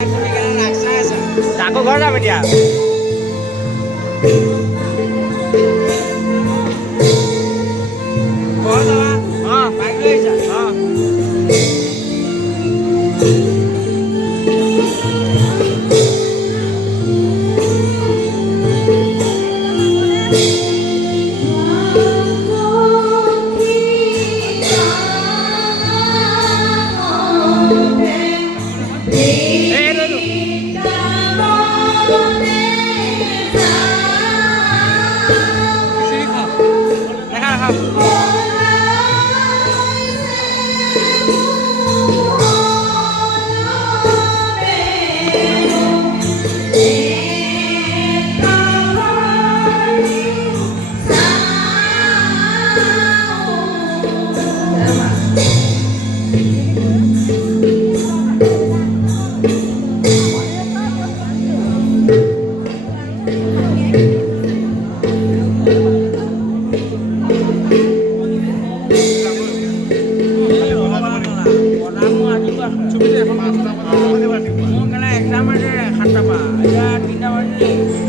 আকৌ ঘৰ যাম এতিয়া ঘৰ যাবা অঁ বাইক লৈ আহিছা অঁ মোৰ কাৰণে এক্সাম আছে 7টা পৰা এতিয়া 3টা বাজিলে